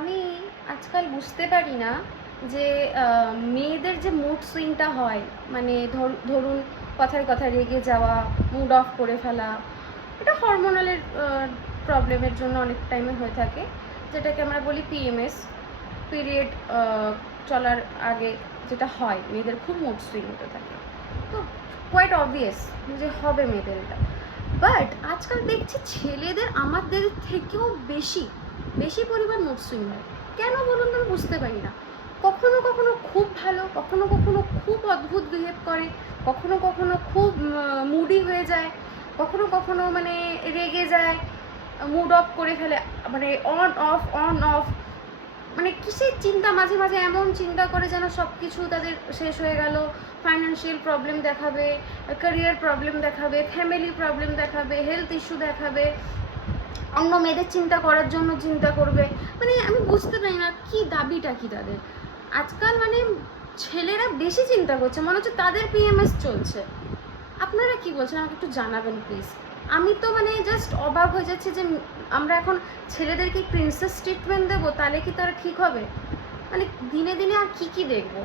আমি আজকাল বুঝতে পারি না যে মেয়েদের যে মুড সুইংটা হয়, মানে ধরুন কথায় কথায় রেগে যাওয়া, মুড অফ করে ফেলা, এটা হরমোনালের প্রবলেমের জন্য অনেক টাইমে হয়ে থাকে, যেটাকে আমরা বলি পিএমএস, পিরিয়ড চলার আগে যেটা হয় মেয়েদের খুব মুড সুইং হতে থাকে। তো কোয়াইট অবভিয়াস যে হবে মেয়েদের এটা। বাট আজকাল দেখছি ছেলেদের আমাদের থেকেও বেশি বেশি পরিমাণ মুড সুইং হয়। কেন বলুন তো, আমি বুঝতে পারি না। কখনো কখনো খুব ভালো, কখনো কখনো খুব অদ্ভুত বিহেভ করে, কখনো কখনো খুব মুডি হয়ে যায়, কখনো কখনো মানে রেগে যায়, মুড অফ করে ফেলে, মানে অন অফ, মানে কিসের চিন্তা, মাঝে মাঝে এমন চিন্তা করে যেন সব কিছু তাদের শেষ হয়ে গেল। ফাইন্যান্সিয়াল প্রবলেম দেখাবে, ক্যারিয়ার প্রবলেম দেখাবে, ফ্যামিলি প্রবলেম দেখাবে, হেলথ ইস্যু দেখাবে, অন্য মেয়েদের চিন্তা করার জন্য চিন্তা করবে। মানে আমি বুঝতে পারি না কি দাবিটা কি তাদের। আজকাল মানে ছেলেরা বেশি চিন্তা করছে, মনে হচ্ছে তাদের পিএমএস চলছে। আপনারা কি বলছেন আমাকে একটু জানাবেন প্লিজ। আমি তো মানে জাস্ট অবাক হয়ে যাচ্ছি যে আমরা এখন ছেলেদেরকে প্রিন্সেস ট্রিটমেন্ট দেবো, তাহলে কি তারা ঠিক হবে? মানে দিনে দিনে আর কি কি দেখবো।